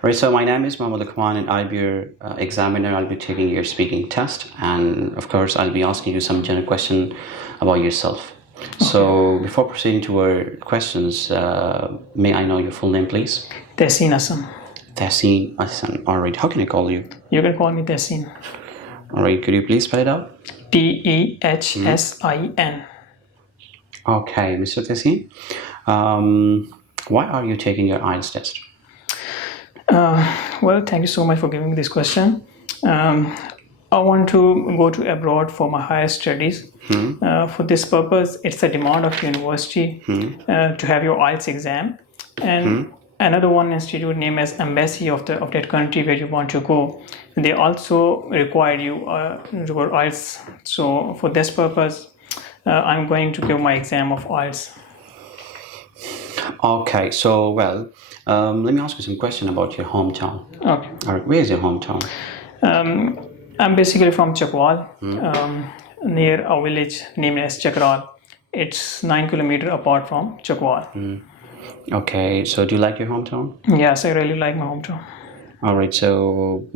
Right, so my name is Mohammed Akwan and I'll be your examiner. I'll be taking your speaking test, and of course, I'll be asking you some general question about yourself. So, before proceeding to our questions, may I know your full name, please? Tessin Assam. Tessin Hassan. All right, how can I call you? You can call me Tessin. All right, could you please spell it out? Tehsin. Okay, Mr. Tessin. Why are you taking your IELTS test? Well, thank you so much for giving me this question. I want to go to abroad for my higher studies. For this purpose, it's a demand of university to have your IELTS exam, and another one institute named as embassy of that country where you want to go. They also require you your IELTS. So for this purpose, I'm going to give my exam of IELTS. Okay, so let me ask you some question about your hometown. Okay. All right, where is your hometown? I'm basically from Chakwal, near a village named as Chakral. It's 9 kilometers apart from Chakwal. Okay, so do you like your hometown? Yes, I really like my hometown. All right, so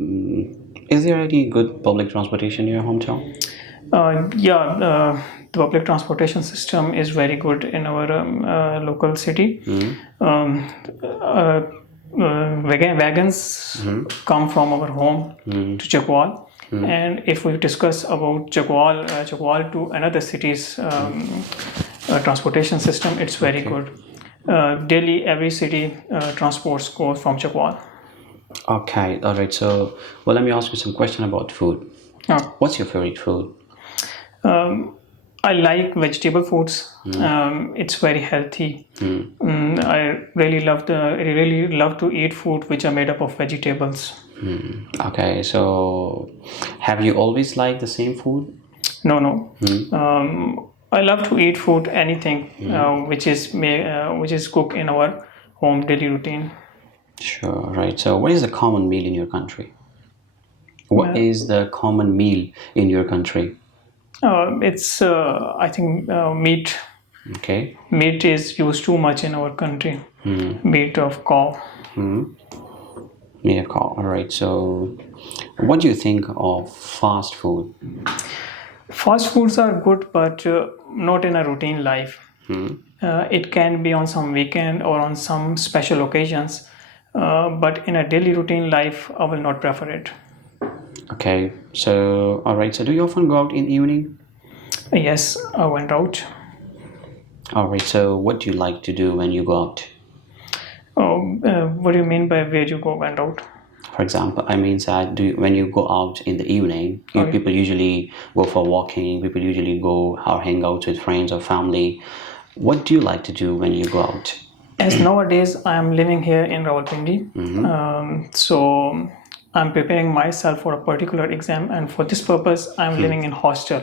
is there any good public transportation in your hometown? The public transportation system is very good in our local city. Wagons come from our home to Chakwal. And if we discuss about Chakwal to another cities transportation system, it's very good. Daily, every city transports goes from Chakwal. Okay, all right, so let me ask you some question about food. Oh. What's your favorite food? I like vegetable foods. It's very healthy. I really love to eat food which are made up of vegetables. Okay, so have you always liked the same food? No. I love to eat food, anything which is cooked in our home daily routine. Sure, right. So what is the common meal in your country? What is the common meal in your country? It's I think meat. Okay. Meat is used too much in our country. Meat of cow. Meat of cow. All right. So, what do you think of fast food? Fast foods are good, but not in a routine life. It can be on some weekend or on some special occasions, but in a daily routine life, I will not prefer it. Okay. So, all right. So, do you often go out in the evening? Yes, I went out. All right. So, what do you like to do when you go out? What do you mean by where you went out? For example, I mean that when you go out in the evening, people usually go for walking. People usually go or hang out with friends or family. What do you like to do when you go out? As nowadays I am living here in Rawalpindi, so I'm preparing myself for a particular exam, and for this purpose I'm living in hostel.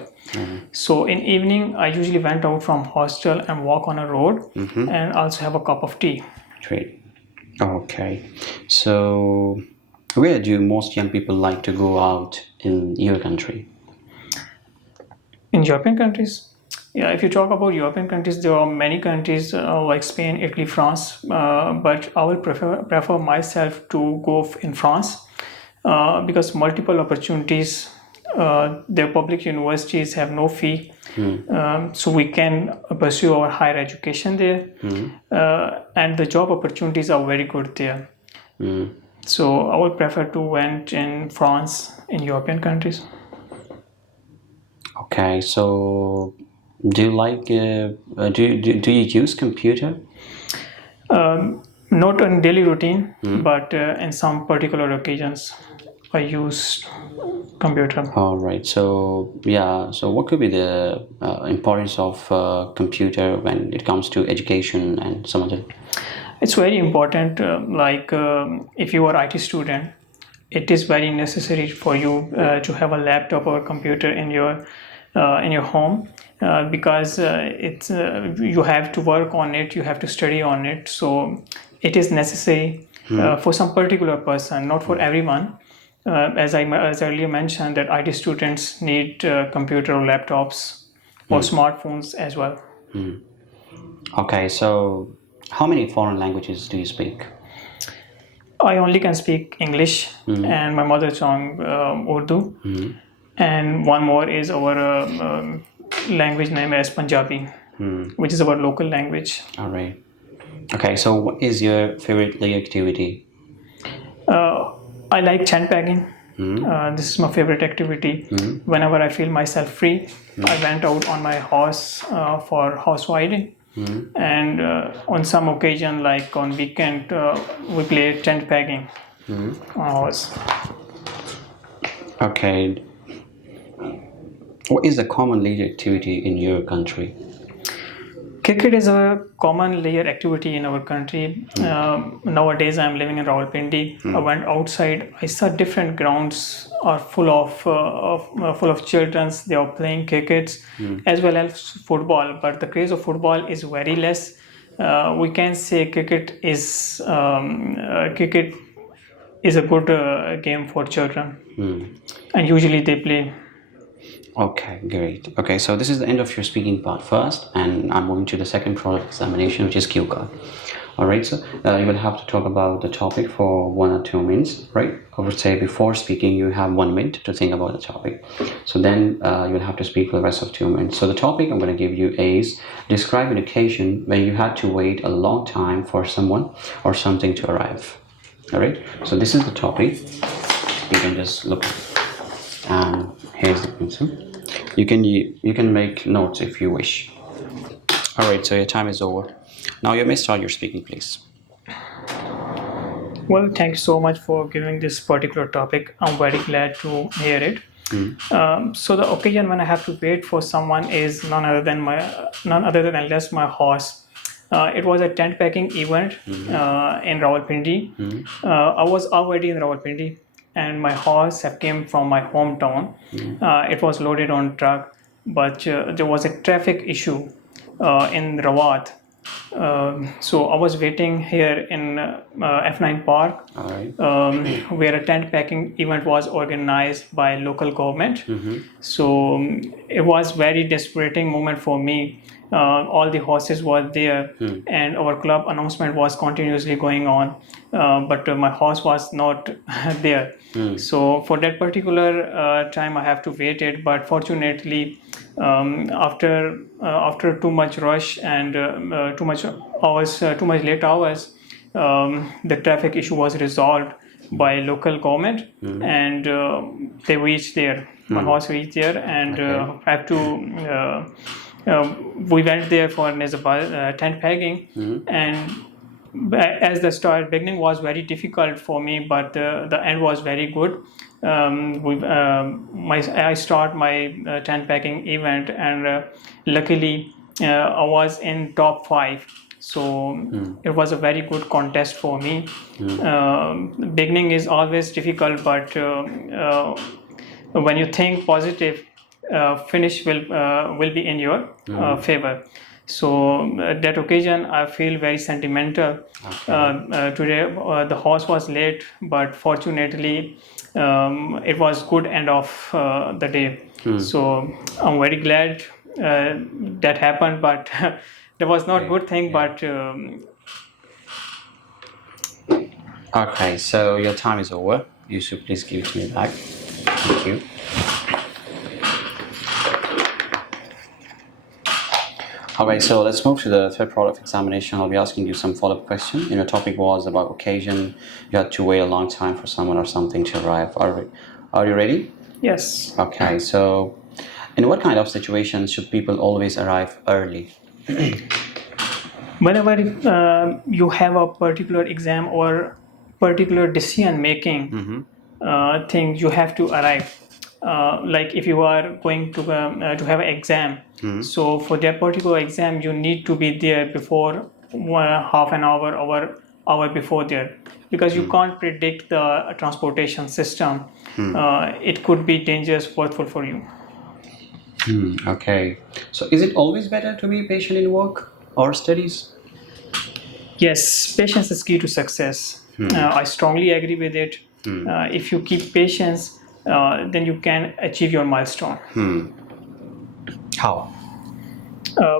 So in evening I usually went out from hostel and walk on a road and also have a cup of tea. Great. Okay. So where do most young people like to go out in your country? In European countries? Yeah, if you talk about European countries, there are many countries like Spain, Italy, France, but I will prefer myself to go in France because multiple opportunities. Their public universities have no fee, so we can pursue our higher education there, and the job opportunities are very good there. So I would prefer to went in France, in European countries. Okay, so do you like do you use computer? Not on daily routine, but in some particular occasions, I use computer. All right. So yeah. So what could be the importance of computer when it comes to education and some other? It's very important. If you are IT student, it is very necessary for you to have a laptop or computer in your home because you have to work on it, you have to study on it. So it is necessary for some particular person, not for everyone. As I earlier mentioned, that IT students need computer or laptops or smartphones as well. Okay, so how many foreign languages do you speak? I only can speak English and my mother tongue Urdu, and one more is our language name as Punjabi, which is our local language. All right. Okay, so what is your favorite play activity? I like tent pegging. This is my favorite activity. Whenever I feel myself free, I went out on my horse for horse riding. And on some occasion, like on weekend, we play tent pegging on horse. Okay. What is the common leisure activity in your country? Cricket is a common leisure activity in our country. Nowadays, I'm living in Rawalpindi. I went outside. I saw different grounds are full of children. They are playing cricket as well as football. But the craze of football is very less. We can say cricket is a good game for children, and usually they play. Okay, great. Okay, so this is the end of your speaking part first, and I'm moving to the second product examination, which is cue card. All right, so you will have to talk about the topic for 1 or 2 minutes, right? I would say before speaking, you have 1 minute to think about the topic. So then you will have to speak for the rest of 2 minutes. So the topic I'm going to give you is describe an occasion when you had to wait a long time for someone or something to arrive. All right, so this is the topic. You can just look at it. And here's the pencil. You can make notes if you wish. All right, so your time is over. Now you may start your speaking, please. Well, thank you so much for giving this particular topic. I'm very glad to hear it. So the occasion when I have to wait for someone is none other than unless my horse. It was a tent packing event in Rawalpindi. I was already in Rawalpindi, and my horse have came from my hometown. It was loaded on truck, but there was a traffic issue in Rawat. So I was waiting here in F9 Park, where a tent packing event was organized by local government. So it was very desperate moment for me. All the horses were there, and our club announcement was continuously going on, but my horse was not there. So for that particular time, I have to wait it. But fortunately, after too much rush and too much late hours, the traffic issue was resolved by local government, and they reached there. My horse reached there, and I have to. We went there for tent pegging, and as the beginning was very difficult for me, but the end was very good. I start my tent packing event, and luckily I was in top 5. So it was a very good contest for me. Beginning is always difficult, but when you think positive, finish will be in your favor. So that occasion, I feel very sentimental. Today, the horse was late, but fortunately, it was good end of the day. So I'm very glad that happened, but that was not good thing. But okay, so your time is over. You should please give it to me back. Thank you. Alright, so let's move to the third product examination. I'll be asking you some follow-up questions. Your topic was about occasion. You had to wait a long time for someone or something to arrive. Are you ready? yes, Okay, so in what kind of situations should people always arrive early? whenever you have a particular exam or particular decision making thing, you have to arrive. Like if you are going to have an exam, so for that particular exam you need to be there before half an hour before there, because you can't predict the transportation system. It could be dangerous, worthful for you. Okay, so is it always better to be patient in work or studies? Yes, patience is key to success. I strongly agree with it. If you keep patience, then you can achieve your milestone. How?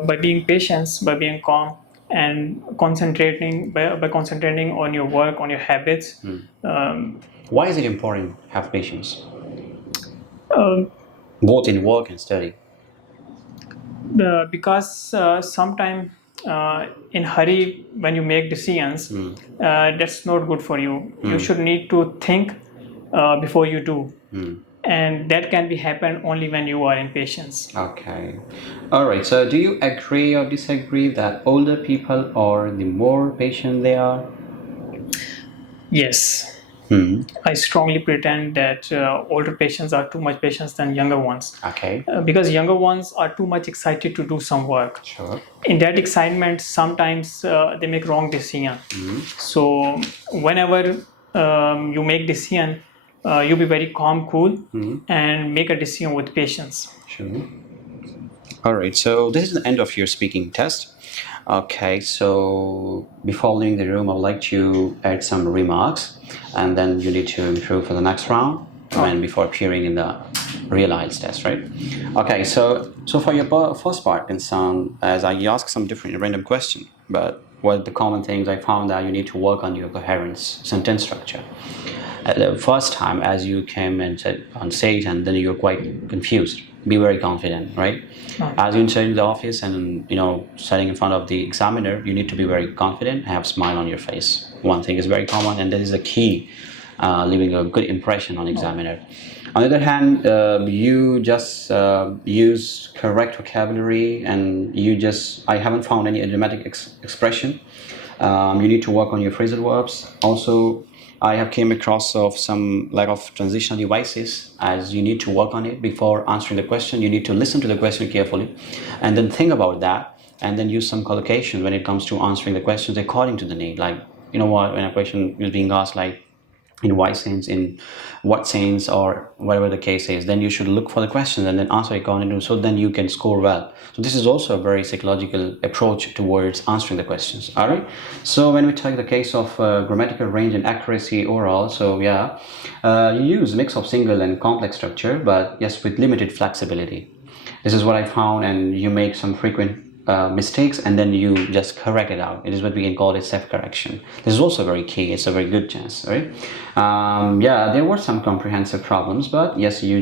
By being patient, by being calm, and concentrating by concentrating on your work, on your habits. Why is it important to have patience, Um, both in work and study? because sometimes in hurry when you make decisions, that's not good for you. You should need to think before you do, and that can be happen only when you are in patience. Okay. All right. So, do you agree or disagree that older people are the more patient they are? Yes, Hmm. I strongly pretend that older patients are too much patient than younger ones, Okay. because younger ones are too much excited to do some work. Sure. In that excitement, sometimes they make wrong decision. So whenever you make decision, you be very calm, cool, and make a decision with patience. Sure. All right. So, this is the end of your speaking test. Okay. So, before leaving the room, I would like to add some remarks, and then you need to improve for the next round. And before appearing in the real IELTS test, right? Okay, so for your first part, concern, as I ask some different random question, but what the common things I found that you need to work on your coherence, sentence structure. At the first time, as you came and said on stage, and then you're quite confused. Be very confident, right? As you enter in the office and sitting in front of the examiner, you need to be very confident, have a smile on your face. One thing is very common, and that is a key, leaving a good impression on examiner. On the other hand, you just use correct vocabulary, and I haven't found any idiomatic expression. You need to work on your phrasal verbs. Also, I have came across of some lack of transitional devices, as you need to work on it before answering the question. You need to listen to the question carefully, and then think about that, and then use some collocation when it comes to answering the questions according to the need. Like, when a question is being asked, like, in why sense, in what sense, or whatever the case is, then you should look for the questions and then answer according to, so then you can score well. So this is also a very psychological approach towards answering the questions. All right. So when we take the case of grammatical range and accuracy overall, so yeah, you use a mix of single and complex structure, but yes, with limited flexibility. This is what I found, and you make some frequent mistakes, and then you just correct it out. It is what we can call it self-correction. This is also very key. It's a very good chance, right? Yeah, there were some comprehensive problems, but yes, you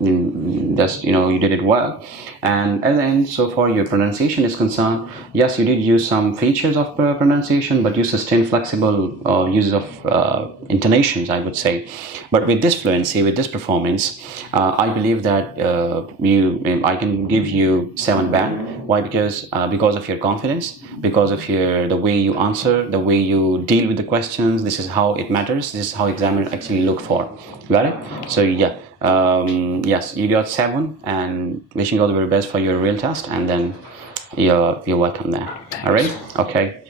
you did it well. And at the end, so far your pronunciation is concerned, yes, you did use some features of pronunciation, but you sustained flexible uses of intonations, I would say. But with this fluency, with this performance, I believe that I can give you 7 band. Why? Because of your confidence, because of the way you answer, the way you deal with the questions. This is how it matters. This is how examiners actually look for. Got it? So yeah, yes, you got 7, and wishing you all the very best for your real test, and then you're welcome there. All right? Okay.